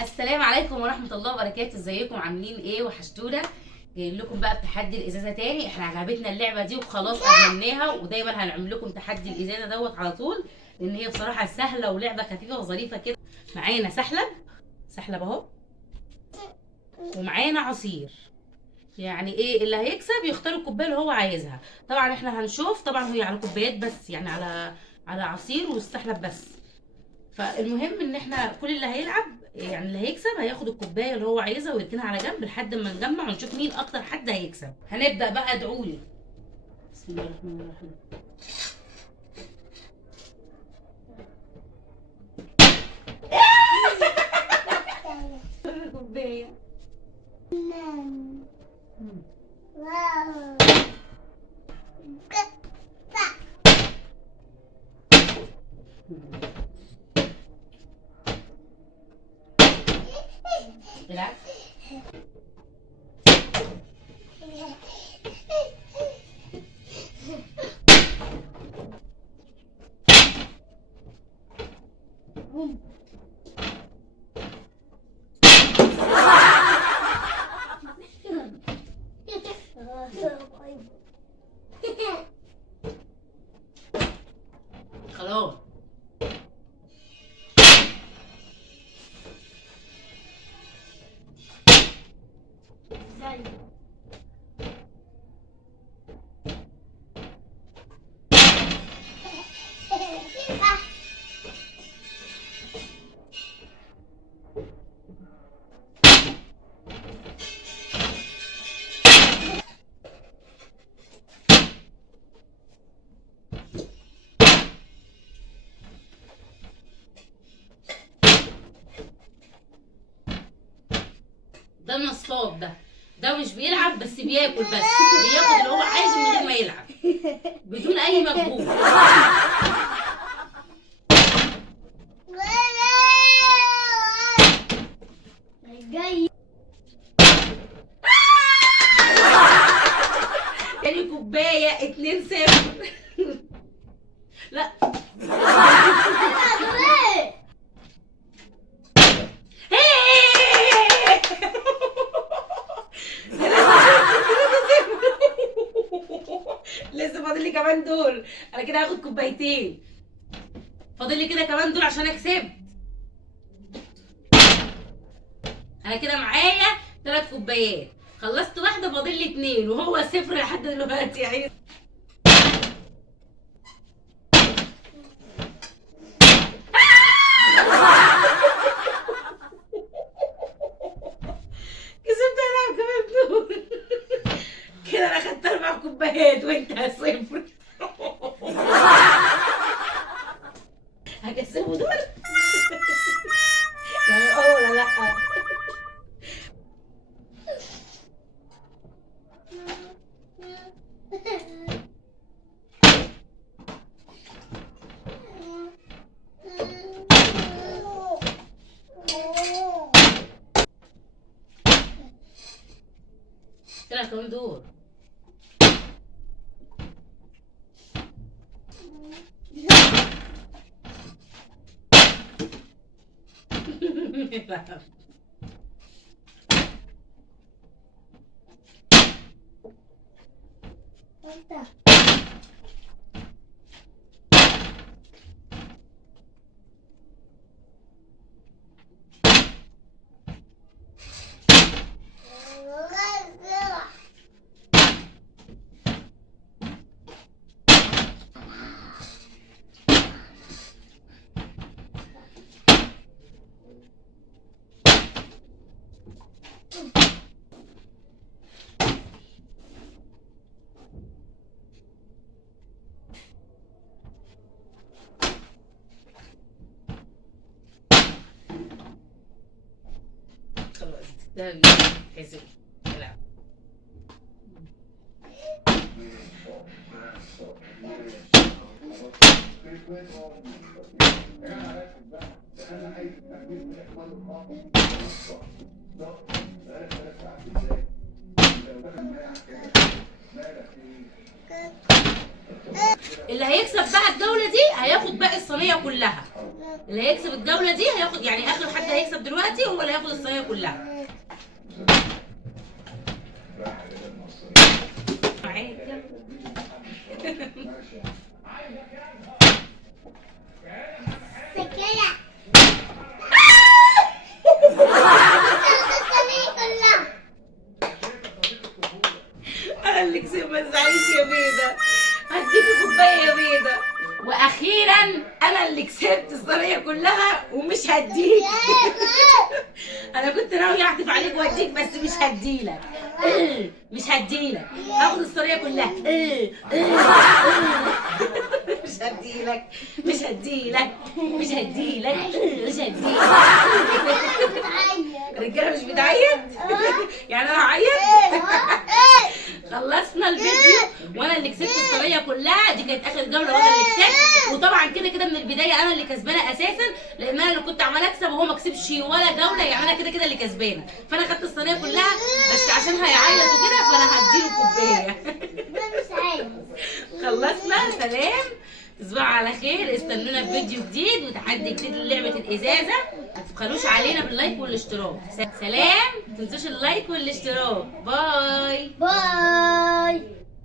السلام عليكم ورحمة الله وبركاته. ازيكم عاملين ايه؟ وحشتونا. جايين لكم بقى بتحدي الازازة تاني. احنا عجبتنا اللعبة دي وخلاص ادمناها، ودايما هنعمل لكم تحدي الازازة دوت على طول، لان هي بصراحة سهلة ولعبة خفيفة وظريفة كده. معانا سحلب اهو، ومعانا عصير. يعني ايه اللي هيكسب يختار الكوبايه اللي هو عايزها. طبعا احنا هنشوف، طبعا هي على كوبايات بس، يعني على عصير والسحلب بس. فالمهم ان احنا كل اللي هيلعب، يعني اللي هيكسب هياخد الكوبايه اللي هو عايزها ويركنها على جنب لحد ما نجمع ونشوف مين اكتر حد هيكسب. هنبدا بقى، ادعوا لي. بسم الله الرحمن الرحيم. كوبايه. بالعكس. خلاص. ده نصاب. ده مش بيلعب بس بياكل بس. بياخد اللي هو عايزه من غير ما يلعب، بدون اي مجهود. جاي تاني كوبايه 2-0. لا. لسه فاضل لي كمان دول. انا كده هاخد كوبايتين. فاضل لي كده كمان دول عشان اكسب. انا كده معايا 3 كوبايات، خلصت واحده، فاضل لي 2 وهو 0 لحد دلوقتي. يعني كسبت انا كمان دول. كده انا خدت 4 كوبايات وانت 0. هكسبه دول. يعني ولا لا؟ طلع كمان دول. خلاص ده بيتحسب. لا. اللي هيكسب بقى الجوله دي هياخد باقي الصينيه كلها. اللي هيكسب الجوله دي هياخد، يعني اخر حد هيكسب دلوقتي هو اللي هياخد الصينيه كلها. انا اللي كسبت، ما تزعليش يا بيضه، هديكي كوبايه يا بيضه. واخيرا انا اللي كسبت الصينيه كلها ومش هديك. انا كنت ناوي اعطف عليك واديك بس مش هديلك. مش هديلك، هاخد الصينيه كلها. مش هديلك مش هديلك مش هديلك مش هديلك. الرجاله مش بتعيط؟ يعني انا هعيط؟ خلصنا الفيديو وانا اللي كسبت الصينيه كلها. دي كانت اخر جوله وانا اللي كسبت، وطبعا كده كده من البدايه انا اللي كسبانه اساسا، لان انا اللي كنت عماله اكسب وهو ما كسبش ولا جوله، يعني انا كده كده اللي كسبانه. فانا خدت الصينيه كلها، بس عشان هيعيط وكده فانا هديله كوبايه. خلصنا. سلام، تصبحوا على خير. استنونا في فيديو جديد وتحدي جديد للعبه الازازه. ما تبخلوش علينا باللايك والاشتراك. سلام، ما تنسوش اللايك والاشتراك. باي باي.